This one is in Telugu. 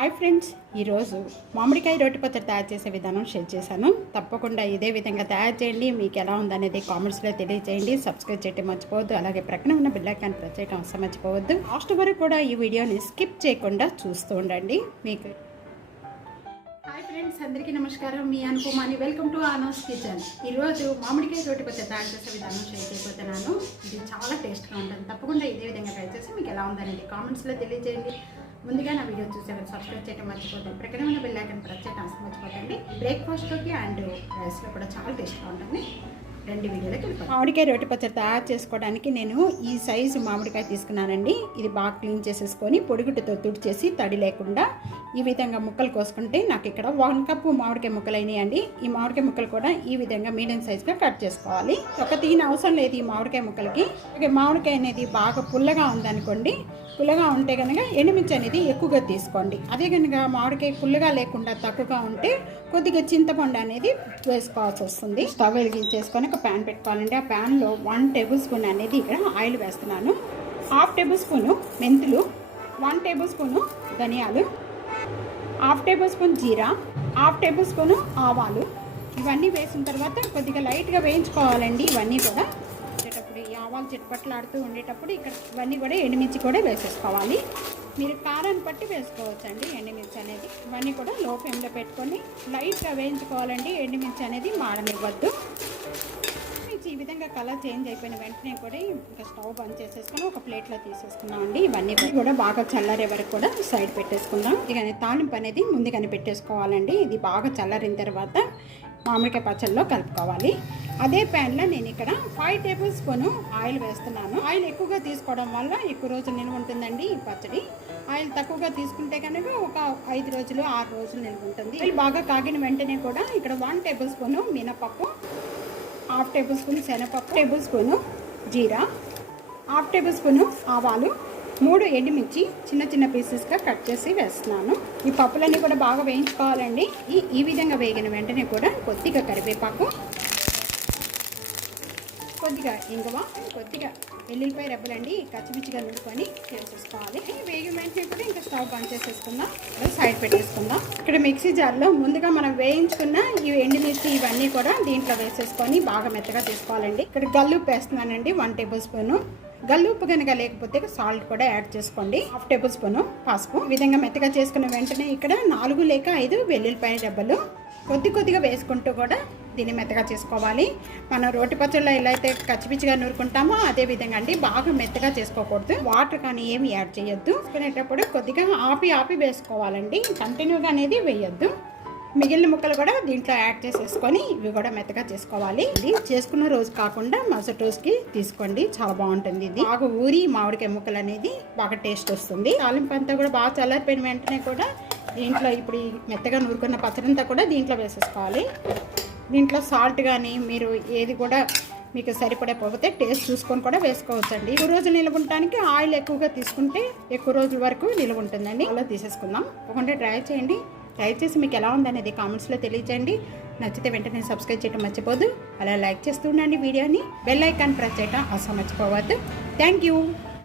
హాయ్ ఫ్రెండ్స్, ఈరోజు మామిడికాయ రోటి పచ్చడి తయారు చేసే విధానం షేర్ చేశాను. తప్పకుండా ఇదే విధంగా తయారు చేయండి. మీకు ఎలా ఉందనేది కామెంట్స్లో తెలియజేయండి. సబ్స్క్రైబ్ చేయడం మర్చిపోవద్దు. అలాగే ప్రక్కన ఉన్న బెల్ ఐకాన్ ప్రెస్ చేయడం అస్సలు మర్చిపోవద్దు. లాస్ట్ వరకు కూడా ఈ వీడియోని స్కిప్ చేయకుండా చూస్తూ ఉండండి. మీకు హాయ్ ఫ్రెండ్స్, అందరికీ నమస్కారం. మీ అనుపమాని. Welcome to Anu's kitchen. ఈరోజు మామిడికాయ రోటి పచ్చడి తయారు చేసే విధానం షేర్ చేయబోతున్నాను. ఇది చాలా టేస్ట్గా ఉంటుంది. తప్పకుండా ఇదే విధంగా ట్రై చేసి మీకు ఎలా ఉందనేది కామెంట్స్లో తెలియజేయండి. ముందుగా నా వీడియో చూసేవారు సబ్స్క్రైబ్ చేయడం మర్చిపోతుంది. ప్రక్కన ఉన్న బెల్ ఐకాన్ ప్రెస్ చేయడం అసలు మర్చిపోకండి. బ్రేక్ఫాస్ట్లోకి అండ్ రైస్లో కూడా చాలా టేస్ట్గా ఉంటుంది. రెండు వీడియోలోకి వెళ్ళిపోతాం. మామిడికాయ రోటి పచ్చడి తయారు చేసుకోవడానికి నేను ఈ సైజు మామిడికాయ తీసుకున్నానండి. ఇది బాగా క్లీన్ చేసేసుకొని పొడిగుడ్డుతో తుడిచేసి తడి లేకుండా ఈ విధంగా ముక్కలు కోసుకుంటే నాకు ఇక్కడ 1 కప్పు మామిడికాయ ముక్కలు అయినాయండి. ఈ మామిడికాయ ముక్కలు కూడా ఈ విధంగా మీడియం సైజుగా కట్ చేసుకోవాలి. ఒక తీన అవసరం లేదు ఈ మామిడికాయ ముక్కలకి. మామిడికాయ అనేది బాగా పుల్లగా ఉందనుకోండి, పుల్లగా ఉంటే కనుక ఎండుమిర్చి అనేది ఎక్కువగా తీసుకోండి. అదే కనుక మామిడికాయ పుల్లగా లేకుండా తక్కువగా ఉంటే కొద్దిగా చింతపండు అనేది వేసుకోవాల్సి వస్తుంది. స్టవ్ వెలిగించేసుకొని ఒక ప్యాన్ పెట్టుకోవాలండి. ఆ ప్యాన్లో 1 టేబుల్ స్పూన్ అనేది ఇక్కడ ఆయిల్ వేస్తున్నాను. 1/2 టేబుల్ స్పూను మెంతులు, 1 టేబుల్ స్పూను ధనియాలు, 1/2 టేబుల్ స్పూన్ జీరా, 1/2 టేబుల్ స్పూను ఆవాలు. ఇవన్నీ వేసిన తర్వాత కొద్దిగా లైట్గా వేయించుకోవాలండి. ఇవన్నీ కూడా వచ్చేటప్పుడు ఈ ఆవాలు చిట్పట్లాడుతూ ఉండేటప్పుడు ఇక్కడ ఇవన్నీ కూడా ఎండుమిర్చి కూడా వేసేసుకోవాలి. మీరు కారాన్ని బట్టి వేసుకోవచ్చండి ఎండుమిర్చి అనేది. ఇవన్నీ కూడా లో ఫ్లేమ్లో పెట్టుకొని లైట్గా వేయించుకోవాలండి. ఎండుమిర్చి అనేది మాడనివ్వద్దు. ఈ విధంగా కలర్ చేంజ్ అయిపోయిన వెంటనే కూడా ఇంకా స్టవ్ బంద్ చేసేసుకొని ఒక ప్లేట్లో తీసేసుకున్నామండి. ఇవన్నీ కూడా బాగా చల్లారే వరకు కూడా సైడ్ పెట్టేసుకుందాం. ఇక తాలింపు అనేది ముందుగానే పెట్టేసుకోవాలండి. ఇది బాగా చల్లారిన తర్వాత మామిడికాయ పచ్చడిలో కలుపుకోవాలి. అదే ప్యాన్లో నేను ఇక్కడ 5 టేబుల్ స్పూన్ ఆయిల్ వేస్తున్నాను. ఆయిల్ ఎక్కువగా తీసుకోవడం వల్ల ఎక్కువ రోజులు నిల్వ ఉంటుందండి ఈ పచ్చడి. ఆయిల్ తక్కువగా తీసుకుంటే కనుక ఒక 5 రోజులు 6 రోజులు నిల్వ ఉంటుంది. ఆయిల్ బాగా కాగిన వెంటనే కూడా ఇక్కడ 1 టేబుల్ స్పూన్ మినపప్పు, 1/2 టేబుల్ స్పూన్ శనగపప్పు, టేబుల్ స్పూను జీరా, 1/2 టేబుల్ స్పూను ఆవాలు, 3 ఎండుమిర్చి చిన్న చిన్న పీసెస్గా కట్ చేసి వేస్తున్నాను. ఈ పప్పులన్నీ కూడా బాగా వేయించుకోవాలండి. ఈ విధంగా వేగిన వెంటనే కూడా కొద్దిగా కరివేపాకు, కొద్దిగా ఇంగువ, కొద్దిగా వెల్లుల్లిపాయ రెబ్బలండి కచ్చిపిచ్చిగా నూరుకొని చేసేసుకోవాలి. వేగిన వెంటనే కూడా ఇంకా స్టవ్ బంద్ చేసేసుకుందాం. సైడ్ పెట్టేసుకుందాం. ఇక్కడ మిక్సీ జార్లో ముందుగా మనం వేయించుకున్న ఈ ఎండుమిర్చి ఇవన్నీ కూడా దీంట్లో వేసేసుకొని బాగా మెత్తగా తీసుకోవాలండి. ఇక్కడ గల్లుప్పు వేస్తున్నానండి 1 టేబుల్ స్పూను. గల్లుప్పు కనుక లేకపోతే సాల్ట్ కూడా యాడ్ చేసుకోండి. 1/2 టేబుల్ స్పూను పసుపు. ఈ విధంగా మెత్తగా చేసుకున్న వెంటనే ఇక్కడ 4 లేక 5 వెల్లుల్లిపాయ రెబ్బలు కొద్దిగా వేసుకుంటూ కూడా దీన్ని మెత్తగా చేసుకోవాలి. మనం రోటి పచ్చళ్ళలో ఎలా అయితే కచ్చిపిచ్చిగా నూరుకుంటామో అదే విధంగా అండి. బాగా మెత్తగా చేసుకోకూడదు. వాటర్ కానీ ఏమి యాడ్ చేయొద్దు. వేసుకునేటప్పుడు కొద్దిగా ఆపి వేసుకోవాలండి. కంటిన్యూగా అనేది వేయొద్దు. మిగిలిన ముక్కలు కూడా దీంట్లో యాడ్ చేసేసుకొని ఇవి కూడా మెత్తగా చేసుకోవాలి. ఇది చేసుకున్న రోజు కాకుండా మరుసటి రోజుకి తీసుకోండి. చాలా బాగుంటుంది. ఇది బాగా ఊరి మామిడికాయ ముక్కలు అనేది బాగా టేస్ట్ వస్తుంది. తాలింపు అంతా కూడా బాగా చల్లారిపోయిన వెంటనే కూడా దీంట్లో ఇప్పుడు ఈ మెత్తగా నూరుకున్న పచ్చడంతా కూడా దీంట్లో వేసేసుకోవాలి. దీంట్లో సాల్ట్ కానీ మీరు ఏది కూడా మీకు సరిపడకపోతే టేస్ట్ చూసుకొని కూడా వేసుకోవచ్చండి. ఎక్కువ రోజులు నిల్వ ఉండటానికి ఆయిల్ ఎక్కువగా తీసుకుంటే ఎక్కువ రోజుల వరకు నిల్వ ఉంటుందండి. అలా తీసేసుకుందాం. ఒకటే ట్రై చేయండి. ట్రై చేసి మీకు ఎలా ఉందనేది కామెంట్స్లో తెలియజేయండి. నచ్చితే వెంటనే సబ్స్క్రైబ్ చేయడం మర్చిపోదు. అలా లైక్ చేస్తూ ఉండండి వీడియోని. బెల్ ఐకాన్ ప్రెస్ చేయడం అసలు మర్చిపోవద్దు. Thank you.